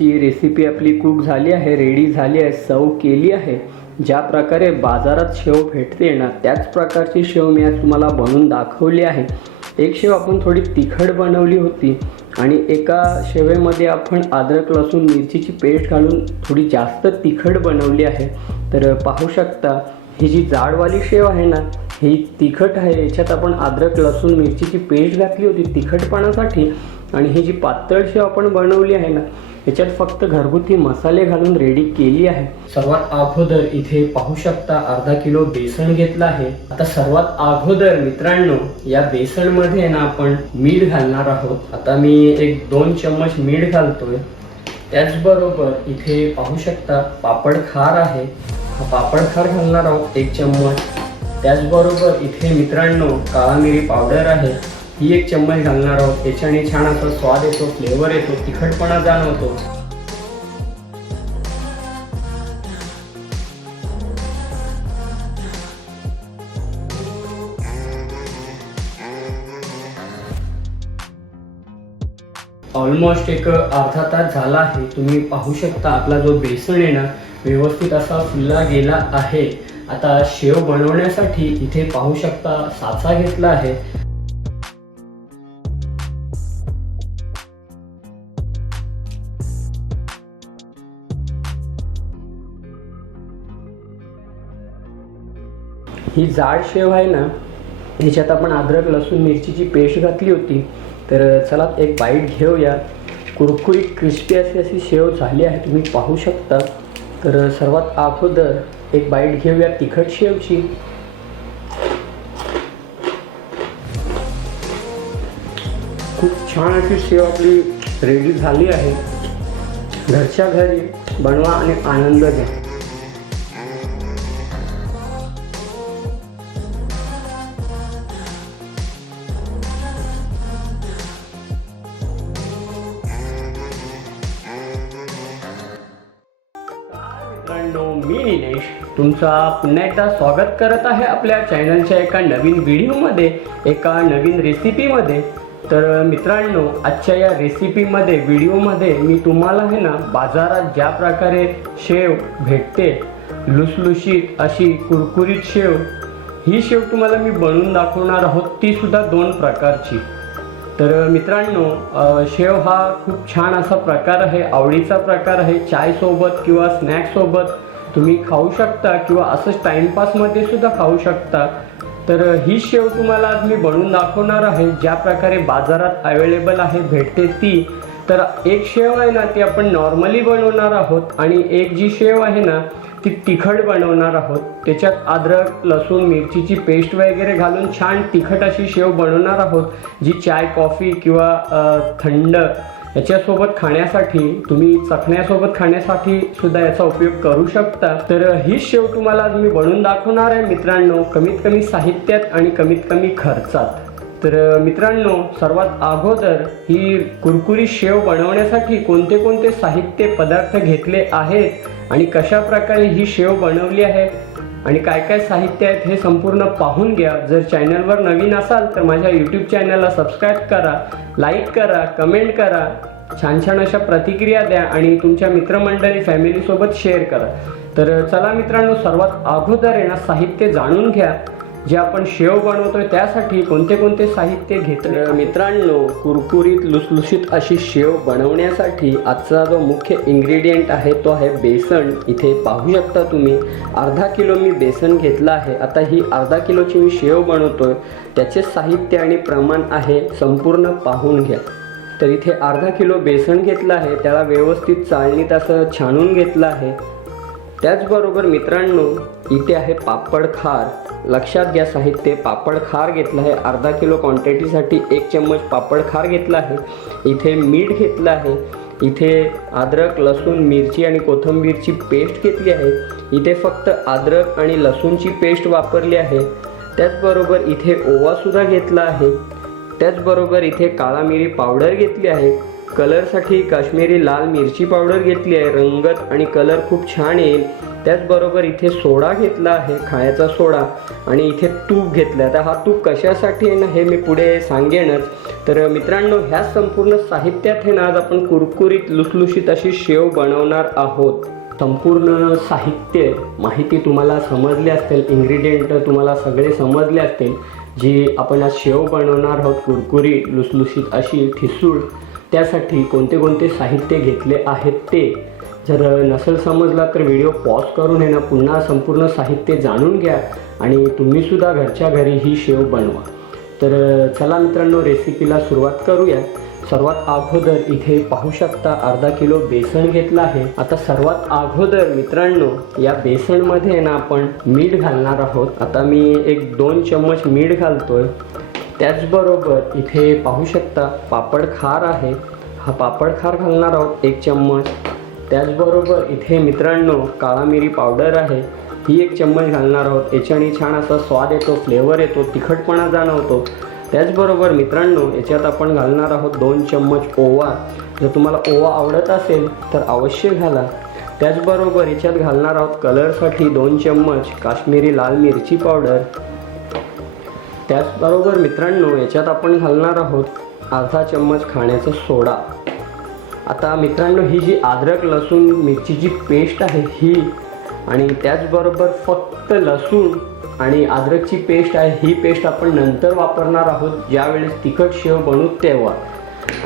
ची रेसिपी आपली कुक झाली आहे, रेडी झाली आहे, सर्व केली आहे। ज्या प्रकारे बाजारात शेव भेटते ना त्याच प्रकारची शेव मी आज तुम्हाला बनवून दाखवली आहे। एक शेव आपण थोडी तिखट बनवली होती आणि एका शेवेमध्ये आपण अद्रक लसूण मिरचीची पेस्ट घालून थोडी जास्त तिखट बनवली आहे। तर पाहू शकता ही जी जाडवाली शेव आहे ना ही तिखट आहे। याच्यात आपण अद्रक लसूण मिरचीची पेस्ट घातली होती तिखटपणासाठी आणि ही जी पातळ शेव आपण बनवली आहे ना याच्यात फक्त घरगुती मसाले घालून रेडी केली आहे। सर्वात अगोदर इथे पाहू शकता अर्धा किलो बेसन घेतला आहे। आता सर्वात अगोदर मित्रांनो या बेसन मध्ये ना आपण मीठ घालणार आहोत। आता मी 1-2 चम्मच मीठ घालतोय। त्याचबरोबर इथे पाहू शकता पापड खार आहे, हा पापड खार घालणार आहोत 1 चम्मच। त्याचबरोबर इथे मित्रांनो काळा मिरी पावडर आहे, ही 1 चम्मच घालणार आहोत। याच्याने छान असा स्वाद येतो, फ्लेवर येतो, तिखटपणा जाणवतो। ऑलमोस्ट एक अर्धा तास झाला आहे। तुम्ही पाहू शकता आपला जो बेसन आहे ना व्यवस्थित असा फुलला गेला आहे। आता शेव बनवण्यासाठी इथे पाहू शकता साचा घेतला आहे। ही जाड शेव आहे ना ह्याच्यात आपण अद्रक लसूण मिरचीची पेस्ट घातली होती। तर चला एक बाईट घेऊया। कुरकुरीत क्रिस्पी अशी शेव झाली आहे, तुम्ही पाहू शकता। तर सर्वात अगोदर एक बाईट घेऊया तिखट शेवची। खूप छान अशी शेव आपली रेडी झाली आहे। घरच्या घरी बनवा आणि आनंद घ्या। मी निलेश तुमचा पुन्हा एकदा स्वागत करत आहे आपल्या चॅनलच्या एका नवीन व्हिडिओमध्ये, एका नवीन रेसिपीमध्ये। तर मित्रांनो आजच्या या रेसिपीमध्ये व्हिडिओमध्ये मी तुम्हाला आहे ना बाजारात ज्या प्रकारे शेव भेटते लुसलुशीत अशी कुरकुरीत शेव, ही शेव तुम्हाला मी बनवून दाखवणार आहोत, ती सुद्धा 2 प्रकारची। तर मित्रांनो शेव हा खूप छान असा प्रकार आहे, आवडीचा प्रकार आहे। चाय सोबत किंवा स्नॅक्स सोबत तुम्ही खाऊ शकता किंवा असंच टाइमपासमध्ये सुद्धा खाऊ शकता। तर ही शेव तुम्हाला आज मी बनवून दाखवणार आहे ज्या प्रकारे बाजारात अवेलेबल आहे भेटते ती। तर एक शेव आहे ना ती आपण नॉर्मली बनवणार आहोत आणि एक जी शेव आहे ना ती तिखट बनवणार आहोत। त्याच्यात अद्रक लसूण मिरचीची पेस्ट वगैरे घालून छान तिखट अशी शेव बनवणार आहोत, जी चाय कॉफी किंवा थंड याच्यासोबत खाण्यासाठी, तुम्ही चखण्यासोबत खाण्यासाठी सुद्धा याचा उपयोग करू शकता। तर ही शेव तुम्हाला आज मी बनवून दाखवणार आहे मित्रांनो, कमीत कमी साहित्यात आणि कमीत कमी खर्चात। तर मित्रांनो सर्वात अगोदर ही कुरकुरीत शेव बनवण्यासाठी कोणते कोणते साहित्य पदार्थ घेतले आहेत आणि कशा प्रकारे ही शेव बनवली आहे आणि काय काय साहित्य आहेत हे संपूर्ण पाहून घ्या। जर चॅनलवर नवीन असाल तर माझ्या यूट्यूब चॅनलला सबस्क्राईब करा, लाईक करा, कमेंट करा, छान छान अशा प्रतिक्रिया द्या आणि तुमच्या मित्रमंडळी फॅमिलीसोबत शेअर करा। तर चला मित्रांनो सर्वात अगोदर आहे ना साहित्य जाणून घ्या जे आपण शेव बनवतोय त्यासाठी कोणते कोणते साहित्य घेतले। मित्रांनो कुरकुरीत लुसलुशीत अशी शेव बनवण्यासाठी आजचा जो मुख्य इन्ग्रेडियंट आहे तो आहे बेसन। इथे पाहू शकता तुम्ही अर्धा किलो मी बेसन घेतला आहे। आता ही अर्धा किलोची मी शेव बनवतोय, त्याचे साहित्य आणि प्रमाण आहे संपूर्ण पाहून घ्या। तर इथे अर्धा किलो बेसन घेतलं आहे, त्याला व्यवस्थित चाळणीत असं छानून घेतलं आहे। त्याचबरोबर मित्रांनो इथे आहे पापड खार। लक्षात घ्या साहित्य, पापड खार घेतला आहे अर्धा किलो क्वांटिटीसाठी 1 चम्मच पापड खार घेतला आहे। इथे मीठ घेतलं आहे, इथे अद्रक लसूण मिरची आणि कोथिंबीरची पेस्ट घेतली आहे, इथे फक्त अद्रक आणि लसूणची पेस्ट वापरली आहे। त्याचबरोबर इथे ओवा सुद्धा घेतला आहे। त्याचबरोबर इथे काळा मिरी पावडर घेतली आहे कलरसाठी काश्मीरी लाल मिरची पावडर घेतली आहे, रंगत आणि कलर खूप छान येईल. त्याचबरोबर इथे सोडा घेतला आहे, खाण्याचा सोडा, आणि इथे तूप घेतलं आहे. तर हा तूप कशासाठी आहे ना हे मी पुढे सांगेनच. तर मित्रांनो, ह्या संपूर्ण साहित्यात आहे ना आज आपण कुरकुरीत लुसलुशीत अशी शेव बनवणार आहोत. संपूर्ण साहित्य माहिती तुम्हाला समजली असेल, इन्ग्रेडियंट तुम्हाला सगळे समजले असतील, जी आपण आज शेव बनवणार आहोत कुरकुरी लुसलुशीत अशी ठिसूळ. त्यासाठी कोणते कोणते साहित्य घेतले आहेत ते जर नसेल समजला तर व्हिडिओ पॉज करून आहे ना पुन्हा संपूर्ण साहित्य जाणून घ्या आणि तुम्हीसुद्धा घरच्या घरी ही शेव बनवा. तर चला मित्रांनो, रेसिपीला सुरुवात करूया. सर्वात अगोदर इथे पाहू शकता अर्धा किलो बेसन घेतला आहे. आता सर्वात अगोदर मित्रांनो या बेसनमध्ये ना आपण मीठ घालणार आहोत. आता मी 1-2 चम्मच मीठ घालतोय. त्याचबरोबर इथे पाहू शकता पापड खार आहे, हा पापड खार घालणार आहोत 1 चम्मच. त्याचबरोबर इथे मित्रांनो काळा मिरी पावडर आहे, ही 1 चम्मच घालणार आहोत. याच्याने छान असा स्वाद येतो, फ्लेवर येतो, तिखटपणा जाणवतो. त्याचबरोबर मित्रांनो याच्यात आपण घालणार आहोत 2 चम्मच ओवा. जर तुम्हाला ओवा आवडत असेल तर अवश्य घाला. त्याचबरोबर याच्यात घालणार आहोत कलरसाठी 2 चम्मच काश्मीरी लाल मिरची पावडर. त्याचबरोबर मित्रांनो याच्यात आपण घालणार आहोत अर्धा चम्मच खाण्याचा सोडा. आता मित्रांनो ही जी अद्रक लसूण मिरचीची पेस्ट आहे ही, आणि त्याचबरोबर फक्त लसूण आणि अद्रकची पेस्ट आहे, ही पेस्ट आपण नंतर वापरणार आहोत ज्यावेळेस तिखट शेव बनवू तेव्हा.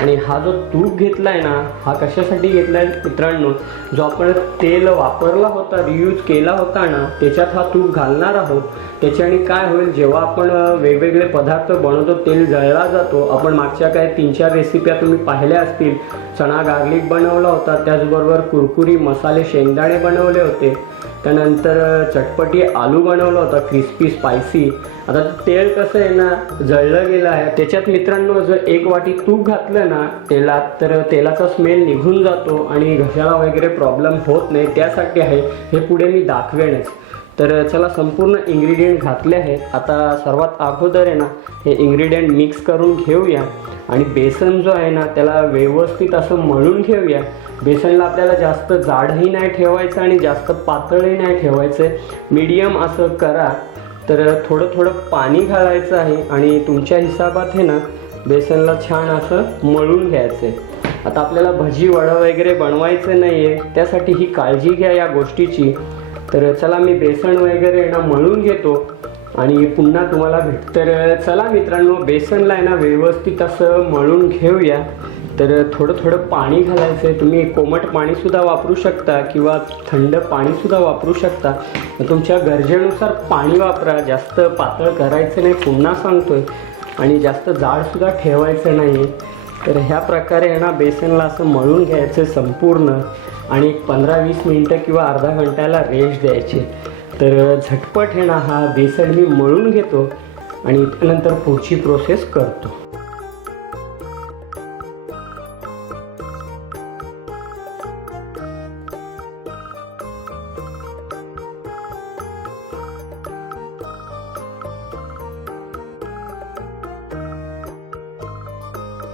आणि हा जो तूप घेतला आहे ना हा कशासाठी घेतला आहे मित्रांनो, जो आपण तेल वापरला होता, रियूज केला होता ना, त्याच्यात हा तूप घालणार आहोत. त्याच्याने काय होईल, जेव्हा आपण वेगवेगळे पदार्थ बनवतो तेल जळला जातो. आपण मागच्या काय 3-4 रेसिप्या तुम्ही पाहिल्या असतील. चणा गार्लिक बनवला होता, त्याचबरोबर कुरकुरी मसाले शेंगदाणे बनवले होते, त्यानंतर चटपटी आलू बनवला होता क्रिस्पी स्पायसी. आता तेल कसं आहे ना जळलं गेलं आहे. त्याच्यात मित्रांनो जर 1 वाटी तूप घातलं ना तेलात तर तेलाचा स्मेल निघून जातो आणि घशाला वगैरे प्रॉब्लेम होत नाही. त्यासाठी आहे, हे पुढे मी दाखवेनच. तर चला संपूर्ण इन्ग्रेडियंट घातले आहेत. आता सर्वात अगोदर आहे ना हे इन्ग्रेडियंट मिक्स करून घेऊया आणि बेसन जो आहे ना त्याला व्यवस्थित असं मळून घेऊया. बेसनला आपल्याला जास्त जाडही नाही ठेवायचं आणि जास्त पातळही नाही ठेवायचं, मीडियम असं करा. तर थोडं थोडं पाणी घालायचं आहे आणि तुमच्या हिसाबात आहे ना बेसनला छान असं मळून घ्यायचं आहे. आता आपल्याला भजी वडा वगैरे बनवायचं नाही आहे, त्यासाठी ही काळजी घ्या या गोष्टीची. तर चला मी बेसन वगैरे ना मळून घेतो आणि पुन्हा तुम्हाला तर चला मित्रांनो बेसनला आहे ना व्यवस्थित असं मळून घेऊया. तर थोडं थोडं पाणी घालायचं आहे. तुम्ही कोमट पाणीसुद्धा वापरू शकता किंवा थंड पाणीसुद्धा वापरू शकता, तुमच्या गरजेनुसार पाणी वापरा. जास्त पातळ करायचं नाही पुन्हा सांगतोय, आणि जास्त जाडसुद्धा ठेवायचं नाही. तर ह्या प्रकारे आहे ना बेसनला असं मळून घ्यायचं संपूर्ण आणि 15-20 मिनटं किंवा अर्धा घंट्याला रेस्ट द्यायचे. तर झटपट आहे ना हा बेसन मी मळून घेतो आणि त्यानंतर पुढची प्रोसेस करतो.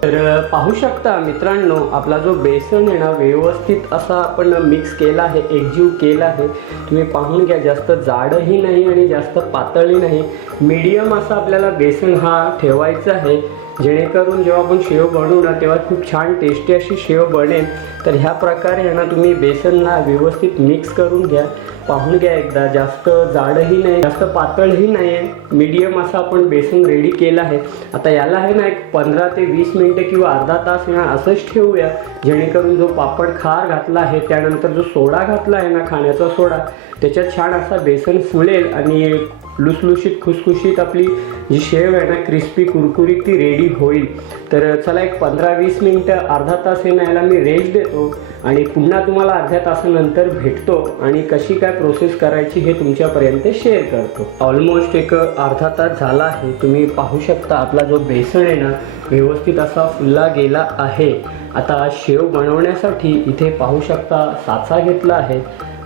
तर पाहू शकता मित्रांनो आपला जो बेसन आहे ना व्यवस्थित असा आपण मिक्स केला आहे, एकजीव केला आहे. तुम्ही पाहून घ्या, जास्त जाडही नाही आणि जास्त पातळही नाही, मीडियम असा आपल्याला बेसन हा ठेवायचा आहे, जेणेकरून जेव्हा आपण शेव बनवू ना तेव्हा खूप छान टेस्टी अशी शेव बनेल. तर ह्या प्रकारे आहे ना तुम्ही बेसनला व्यवस्थित मिक्स करून घ्या. पाहून घ्या एकदा, जास्त जाडही नाही जास्त पातळही नाही आहे, मीडियम असं आपण बेसन रेडी केलं आहे. आता याला आहे ना एक 15 ते 20 मिनटं किंवा अर्धा तास ना असंच ठेवूया, जेणेकरून जो पापड खार घातला आहे त्यानंतर जो सोडा घातला आहे ना खाण्याचा सोडा, त्याच्यात छान असा बेसन फुलेल आणि लुसलुशीत खुसखुशीत आपली जी शेव आहे ना क्रिस्पी कुरकुरीत ती रेडी होईल. तर चला एक 15-20 मिनटं अर्धा तास हे ना याला मी रेस्ट देतो आणि पुन्हा तुम्हाला अर्ध्या तासानंतर भेटतो आणि कशी काय प्रोसेस करायची हे तुमच्यापर्यंत शेअर करतो. ऑलमोस्ट एक अर्धा तास झाला आहे. तुम्ही पाहू शकता आपला जो बेसन आहे ना व्यवस्थित असा फुलला गेला आहे. आता शेव बनवण्यासाठी इथे पाहू शकता साचा घेतला आहे.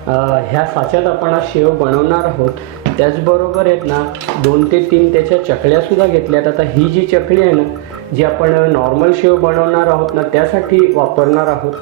ह्या साच्यात आपण शेव बनवणार आहोत. त्याचबरोबर आहेत ना 2 ते 3 त्याच्या चकल्यासुद्धा घेतल्यात. आता ही जी चकली आहे ना जी आपण नॉर्मल शेव बनवणार आहोत ना त्यासाठी वापरणार आहोत.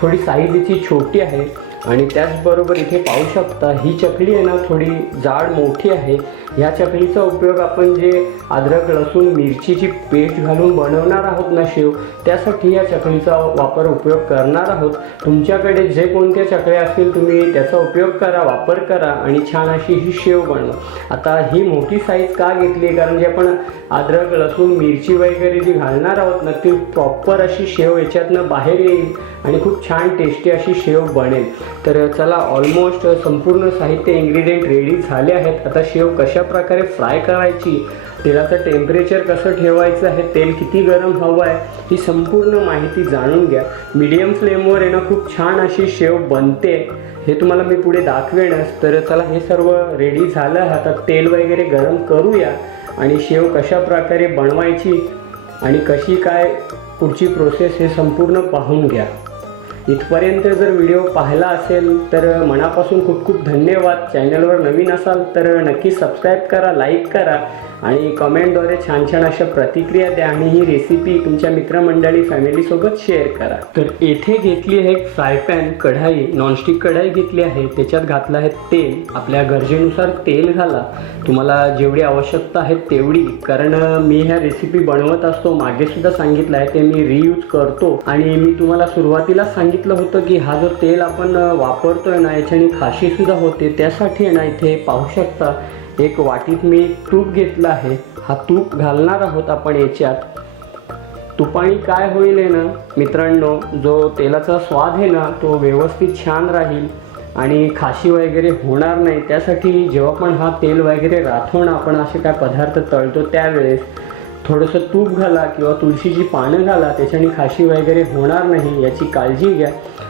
थोडी साईजची छोटी आहे आणि त्याचबरोबर इथे पाहू शकता ही चकली आहे ना थोडी जाड मोठी आहे. ह्या चकलीचा उपयोग आपण जे अद्रक लसूण मिरचीची पेस्ट घालून बनवणार आहोत ना शेव, त्यासाठी या चकलीचा उपयोग करणार आहोत. तुमच्याकडे जे कोणत्या चकल्या असतील तुम्ही त्याचा उपयोग करा, वापर करा आणि छान अशी ही शेव बनवा. आता ही मोठी साईज का घेतली, कारण जे आपण अद्रक लसूण मिरची वगैरे जी घालणार आहोत ना ती प्रॉपर अशी शेव याच्यातनं बाहेर येईल आणि खूप छान टेस्टी अशी शेव बनेल. तर चला, ऑलमोस्ट संपूर्ण साहित्य इन्ग्रेडियंट रेडी झाले आहेत. आता शेव कशा प्रकारे फ्राय करायची, तेलाचं टेम्परेचर कसं ठेवायचं आहे, तेल किती गरम हवं आहे, ही संपूर्ण माहिती जाणून घ्या. मीडियम फ्लेमवर आहे ना खूप छान अशी शेव बनते, हे तुम्हाला मी पुढे दाखवेनच. तर चला, हे सर्व रेडी झालं. आता तेल वगैरे गरम करूया आणि शेव कशा प्रकारे बनवायची आणि कशी काय पुढची प्रोसेस हे संपूर्ण पाहून घ्या. इथपर्यंत जर व्हिडिओ पाहिला असेल तर मनापासून खूप खूप धन्यवाद. चॅनलवर नवीन असाल तर नक्की सबस्क्राईब करा, लाईक करा आणि कमेंटद्वारे छान छान अशा प्रतिक्रिया द्या आणि ही रेसिपी तुमच्या मित्रमंडळी फॅमिलीसोबत शेअर करा. तर येथे घेतली आहे एक फ्राय पॅन, कढाई, नॉनस्टिक कढाई घेतली आहे. त्याच्यात घातलं आहे तेल. आपल्या गरजेनुसार तेल घाला, तुम्हाला जेवढी आवश्यकता आहे तेवढी. कारण मी ह्या रेसिपी बनवत असतो, मागे सुद्धा सांगितलं आहे, ते मी रियूज करतो. आणि मी तुम्हाला सुरुवातीला सांगितलं होतं की हा जो तेल आपण वापरतोय ना याच्याने खाशी सुद्धा होते. त्यासाठी आहे ना इथे पाहू शकता एक वाटीत मी तूप घेतलं आहे. हा तूप घालणार आहोत आपण याच्यात. तुपाने काय होईल आहे ना मित्रांनो, जो तेलाचा स्वाद आहे ना तो व्यवस्थित छान राहील आणि खाशी वगैरे होणार नाही. त्यासाठी जेव्हा पण हा तेल वगैरे राखून आपण असे काय पदार्थ तळतो त्यावेळेस थोडंसं तूप घाला किंवा तुळशीची पानं घाला, त्याच्याने खाशी वगैरे होणार नाही याची काळजी घ्या.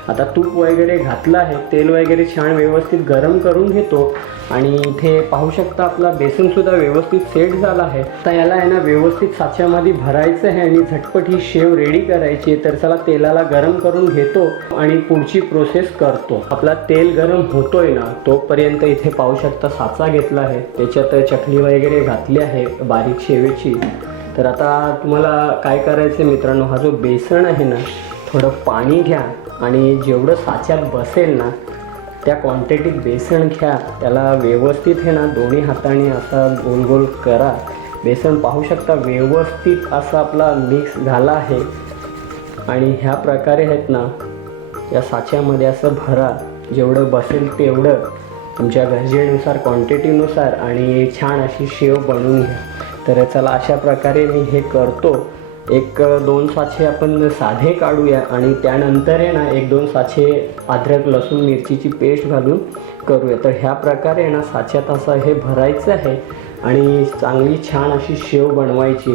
आता तूप वगैरे घातलं आहे, तेल वगैरे छान व्यवस्थित गरम करून घेतो आणि इथे पाहू शकता आपला बेसनसुद्धा व्यवस्थित सेट झाला आहे. आता याला आहे ना व्यवस्थित साच्यामध्ये भरायचं आहे आणि झटपट ही शेव रेडी करायची आहे. तर चला, तेलाला गरम करून घेतो आणि पुढची प्रोसेस करतो. आपला तेल गरम होतोय ना तोपर्यंत इथे पाहू शकता साचा घेतला आहे, त्याच्यात चकली वगैरे घातली आहे बारीक शेवेची. तर आता तुम्हाला काय करायचं आहे मित्रांनो, हा जो बेसन आहे ना थोडं पाणी घ्या आणि जेवढं साच्यात बसेल ना त्या क्वांटिटीत बेसन घ्या. त्याला व्यवस्थित आहे ना दोन्ही हाताने असा गोल गोल करा. बेसन पाहू शकता व्यवस्थित असा आपला मिक्स झाला आहे आणि ह्या प्रकारे आहेत ना या साच्यामध्ये असं भरा, जेवढं बसेल तेवढं तुमच्या गरजेनुसार, क्वांटिटीनुसार आणि छान अशी शेव बनवून घ्या. तर चला, अशा प्रकारे मी हे करतो. 1-2 साचे आपण साधे काढूया आणि त्यानंतर आहे ना 1-2 साचे अद्रक लसूण मिरचीची पेस्ट घालून करूया. तर ह्या प्रकारे आहे ना साच्यात असं हे भरायचं आहे आणि चांगली छान अशी शेव बनवायची.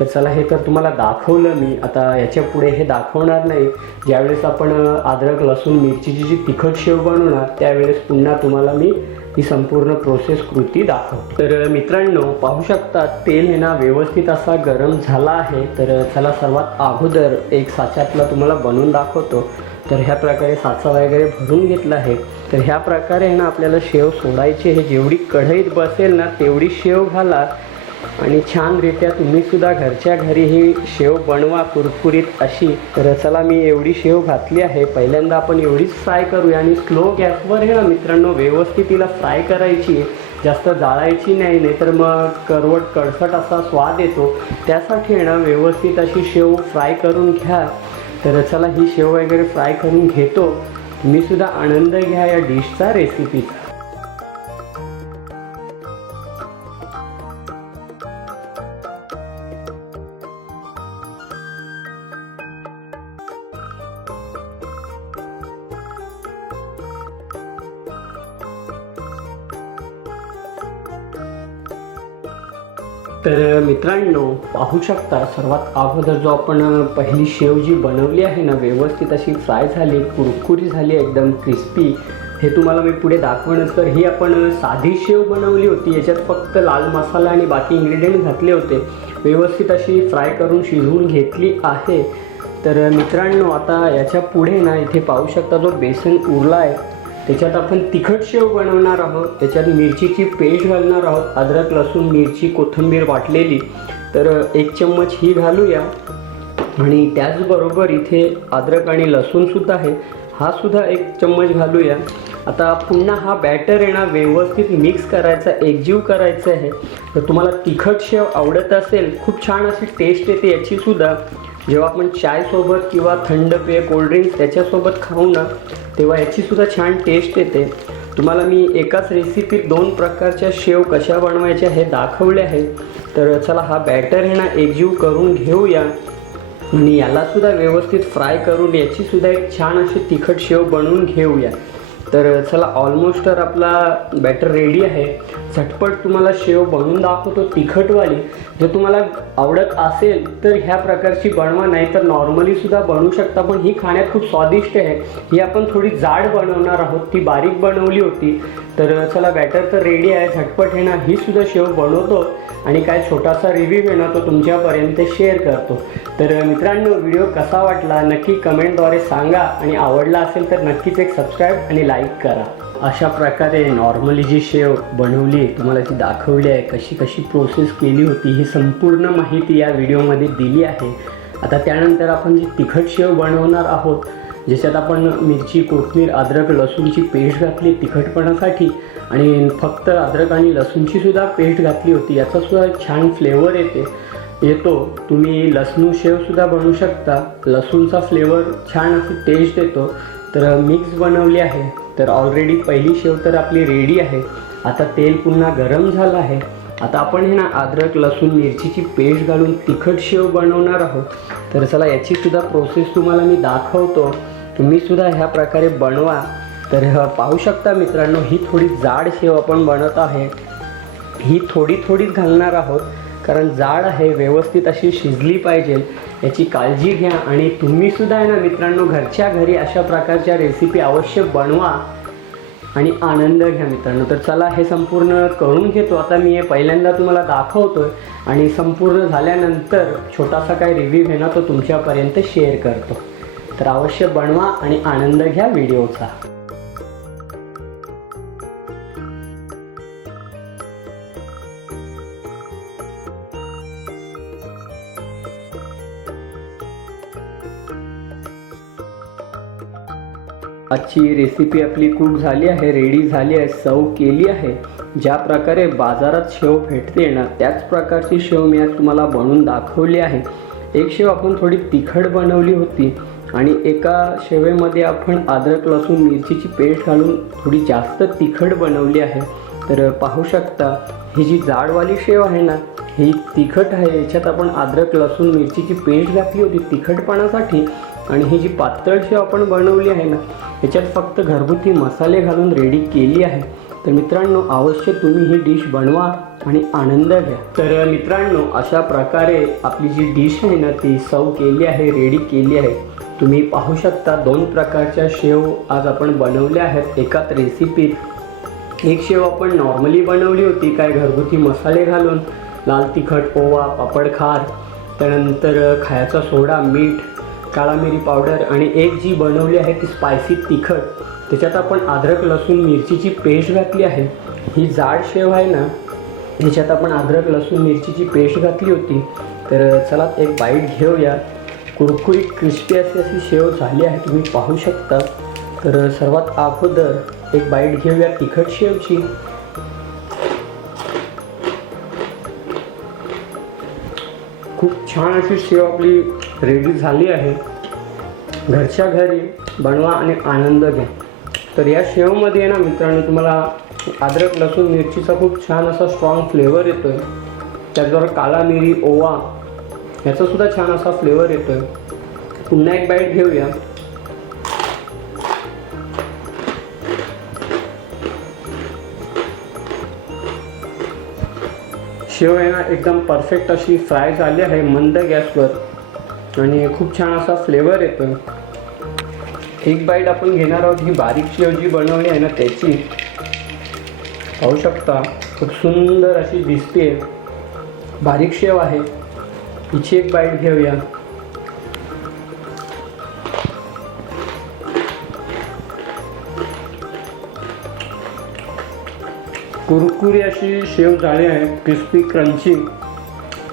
तर चला, हे तर तुम्हाला दाखवलं मी. आता याच्या पुढे हे दाखवणार नाही. ज्यावेळेस आपण अद्रक लसूण मिरचीची जी तिखट शेव बनवणार त्यावेळेस पुन्हा तुम्हाला मी ही संपूर्ण प्रोसेस कृती दाखवतो. तर मित्रांनो पाहू शकता तेल हे ना व्यवस्थित असा गरम झाला आहे. तर चला, सर्वात अगोदर एक साच्यातला तुम्हाला बनवून दाखवतो. तर ह्या प्रकारे साचा वगैरे भरून घेतला आहे. तर ह्या प्रकारे आहे ना आपल्याला शेव सोडायची आहे. जेवढी कढईत बसेल ना तेवढी शेव घाला आणि छानरित्या तुम्हीसुद्धा घरच्या घरी ही शेव बनवा कुरकुरीत अशी. तर चला, मी एवढी शेव घातली आहे. पहिल्यांदा आपण एवढीच फ्राय करूया आणि स्लो गॅसवर आहे ना मित्रांनो व्यवस्थित तिला फ्राय करायची, जास्त जाळायची नाही, नाहीतर मग करवट कडसट असा स्वाद येतो. त्यासाठी आहे ना व्यवस्थित अशी शेव फ्राय करून घ्या. तर चला, ही शेव वगैरे फ्राय करून घेतो. तुम्हीसुद्धा आनंद घ्या या डिशचा, रेसिपीचा. तर मित्रांनो पाहू शकता सर्वात अगोदर जो आपण पहिली शेव जी बनवली आहे ना व्यवस्थित अशी फ्राय झाली, कुरकुरी झाली, एकदम क्रिस्पी. हे तुम्हाला मी पुढे दाखवणच. तर ही आपण साधी शेव बनवली होती, याच्यात फक्त लाल मसाला आणि बाकी इन्ग्रेडियंट घातले होते. व्यवस्थित अशी फ्राय करून शिजवून घेतली आहे. तर मित्रांनो आता याच्या पुढे ना इथे पाहू शकता जो बेसन उरला आहे त्याच्यात आपण तिखट शेव बनवणार आहोत. त्याच्यात मिरचीची पेस्ट घालणार आहोत, अद्रक लसूण मिरची कोथिंबीर वाटलेली तर 1 चम्मच ही घालूया आणि त्याचबरोबर इथे अद्रक आणि लसूण सुद्धा आहे, हा सुद्धा 1 चम्मच घालूया। आता पुन्हा हा बॅटर आहे ना व्यवस्थित मिक्स करायचा, एकजीव करायचा आहे। तर तुम्हाला तिखट शेव आवडत असेल, खूप छान अशी टेस्ट येते याची सुद्धा, जेव्हा आपण चायसोबत किंवा थंड पेय कोल्ड्रिंक्स त्याच्यासोबत खाऊ ना, तेव्हा याची सुद्धा छान टेस्ट येते। तुम्हाला मी एकाच रेसिपीत 2 प्रकारच्या शेव कशा बनवायच्या हे दाखवले आहे। तर चला हा बॅटर आहे ना एकजीव करून घेऊया आणि याला सुद्धा व्यवस्थित फ्राय करून याची सुद्धा एक छान अशी तिखट शेव बनवून घेऊया। तर चला ऑलमोस्ट तर आपला बॅटर रेडी आहे। झटपट तुम्हाला शेव बनवून दाखवतो तिखटवाली, जर तुम्हाला आवडत असेल तर ह्या प्रकारची बनवा, नाही तर नॉर्मली सुद्धा बनवू शकता, पण ही खाण्यात खूप स्वादिष्ट आहे। ही आपण थोडी जाड बनवणार आहोत, ती बारीक बनवली होती। तर चला बॅटर तर रेडी आहे, झटपट आहे ना ही सुद्धा शेव बनवतो आणि काय छोटासा रिव्ह्यू आहे ना तो तुमच्यापर्यंत शेअर करतो। तर मित्रांनो व्हिडिओ कसा वाटला नक्की कमेंटद्वारे सांगा आणि आवडला असेल तर नक्कीच एक सबस्क्राईब आणि लाईक करा। अशा प्रकारे नॉर्मली जी शेव बनवली तुम्हाला जी दाखवली आहे, कशी कशी प्रोसेस केली होती ही संपूर्ण माहिती या व्हिडिओमध्ये दिली आहे। आता त्यानंतर आपण जी तिखट शेव बनवणार आहोत, ज्याच्यात आपण मिरची, कोथिंबीर, अद्रक, लसूणची पेस्ट घातली तिखटपणासाठी आणि फक्त अद्रक आणि लसूणची सुद्धा पेस्ट घातली होती, याचा सुद्धा छान फ्लेवर येतो। तुम्ही लसूण शेवसुद्धा बनवू शकता, लसूणचा फ्लेवर छान अशी टेस्ट येतो। तर मिक्स बनवली आहे, तर ऑलरेडी पहिली शेव तर आपली रेडी आहे। आता तेल पुन्हा गरम झालं आहे, आता आपण हे ना अद्रक, लसूण, मिरचीची पेस्ट घालून तिखट शेव बनवणार आहोत। तर चला याची सुद्धा प्रोसेस तुम्हाला मी दाखवतो, तुम्ही सुद्धा ह्या प्रकारे बनवा। तर पाहू शकता मित्रांनो, ही थोडी जाड शेव आपण बनवत आहे, ही थोडीच घालणार आहोत कारण जाड आहे, व्यवस्थित अशी शिजली पाहिजे याची काळजी घ्या। आणि तुम्ही सुद्धा आहे ना मित्रांनो घरच्या घरी अशा प्रकारच्या रेसिपी अवश्य बनवा आणि आनंद घ्या मित्रांनो। तर चला हे संपूर्ण करून घेतो। आता मी हे पहिल्यांदा तुम्हाला दाखवतोय आणि संपूर्ण झाल्यानंतर छोटासा काय रिव्ह्यू आहे ना तो तुमच्यापर्यंत शेअर करतो। तर अवश्य बनवा आणि आनंद घ्या व्हिडिओचा। आजची रेसिपी आपली कुक झाली आहे, रेडी झाली आहे, सर्व केली आहे। ज्या प्रकारे बाजारात शेव भेटते ना त्याच प्रकारची शेव मी आज तुम्हाला बनवून दाखवली आहे। एक शेव आपण थोडी तिखट बनवली होती आणि एका शेवेमध्ये आपण अद्रक, लसूण, मिरचीची पेस्ट घालून थोडी जास्त तिखट बनवली आहे। तर पाहू शकता ही जी जाडवाली शेव आहे ना ही तिखट आहे, याच्यात आपण अद्रक, लसूण, मिरचीची पेस्ट घातली होती तिखटपणासाठी। आणि ही जी पातळ शेव आपण बनवली आहे ना याच्यात फक्त घरगुती मसाले घालून रेडी केली आहे। तर मित्रांनो अवश्य तुम्ही ही डिश बनवा आणि आनंद घ्या। तर मित्रांनो अशा प्रकारे आपली जी डिश आहे ना ती सर्व केली आहे, रेडी केली आहे। तुम्ही पाहू शकता 2 प्रकारच्या शेव आज आपण बनवल्या आहेत एकाच रेसिपीत। एक शेव आपण नॉर्मली बनवली होती, काय घरगुती मसाले घालून, लाल तिखट, ओवा, पापड खार, त्यानंतर खायचा सोडा, मीठ, काळा मिरी पावडर, आणि एक जी बनवली आहे ती स्पायसी तिखट, त्याच्यात आपण अद्रक, लसूण, मिरचीची पेस्ट घातली आहे। ही जाड शेव आहे ना ह्याच्यात आपण अद्रक, लसूण, मिरचीची पेस्ट घातली होती। तर चला एक बाईट घेऊया। कुरकुरीत क्रिस्पी अशी शेव झाली आहे, तुम्ही पाहू शकता। तर सर्वात अगोदर एक बाईट घेऊया तिखट शेवची। खूप छान अशी शेव आपली रेडी झाली आहे, घरच्या घरी बनवा आणि आनंद घ्या। तर या शेवमध्ये ना मित्रांनो तुम्हाला अद्रक, लसूण, मिरचीचा खूप छान असा स्ट्रॉंग फ्लेवर येतोय, त्याचबरोबर काळा मिरी, ओवा याचा सुद्धा छान असा फ्लेवर येतोय। पुन्हा एक बाईट घेऊया। शेव आहे ना एकदम परफेक्ट अशी फ्राय झाली आहे मंद गॅसवर आणि खूप छान असा फ्लेवर येतोय। एक बाईट आपण घेणार आहोत ही बारीक शेव जी बनवली आहे ना त्याची, पाहू शकता खूप सुंदर अशी दिसते, बारीक शेव आहे। हिची एक बाईट घेऊया। कुरकुरी अशी शेव झाली आहे, क्रिस्पी क्रंची,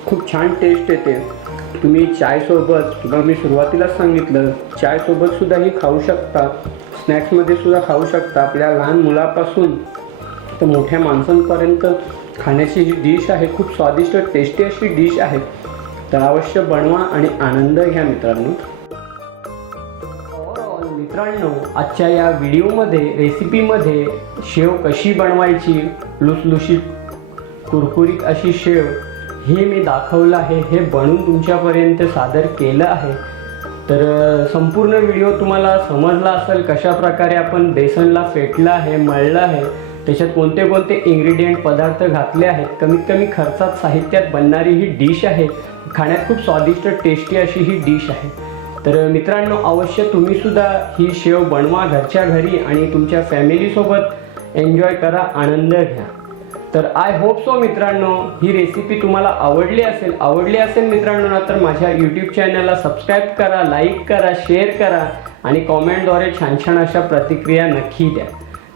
खूप छान टेस्ट येते. तुम्ही चायसोबत, तुम्हाला मी सुरुवातीलाच सांगितलं, चायसोबत सुद्धा ही खाऊ शकता, स्नॅक्समध्ये सुद्धा खाऊ शकता. आपल्या लहान मुलापासून तर मोठ्या माणसांपर्यंत खाण्याची ही डिश आहे. खूप स्वादिष्ट टेस्टी अशी डिश आहे. तर अवश्य बनवा आणि आनंद घ्या मित्रांनो. मित्रांनो, आजच्या या व्हिडिओमध्ये रेसिपीमध्ये शेव कशी बनवायची, लुसलुशीत कुरकुरीत अशी शेव हे मी दाखवलं आहे. हे बनवून तुमच्यापर्यंत सादर केलं आहे. तर संपूर्ण व्हिडिओ तुम्हाला समजला असेल कशा प्रकारे आपण बेसनला फेटलं आहे, मळलं आहे, त्याच्यात कोणते कोणते इन्ग्रेडियंट पदार्थ घातले आहेत. कमीत कमी खर्चात साहित्यात बनणारी ही डिश आहे. खाण्यात खूप स्वादिष्ट टेस्टी अशी ही डिश आहे. तर मित्रांनो, अवश्य तुम्हीसुद्धा ही शेव बनवा घरच्या घरी आणि तुमच्या फॅमिलीसोबत एन्जॉय करा, आनंद घ्या. तर आय होप सो मित्रांनो, ही रेसिपी तुम्हाला आवडली असेल मित्रांनो, तर माझ्या यूट्यूब चॅनलला सबस्क्राईब करा, लाईक करा, शेअर करा आणि कॉमेंटद्वारे छान छान अशा प्रतिक्रिया नक्की द्या.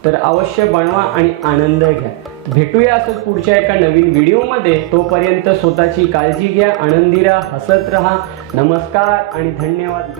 तर अवश्य बनवा आणि आनंद घ्या. भेटूया असंच पुढच्या एका नवीन व्हिडिओमध्ये. तोपर्यंत स्वतःची काळजी घ्या, आनंदी राहा, हसत राहा. नमस्कार आणि धन्यवाद.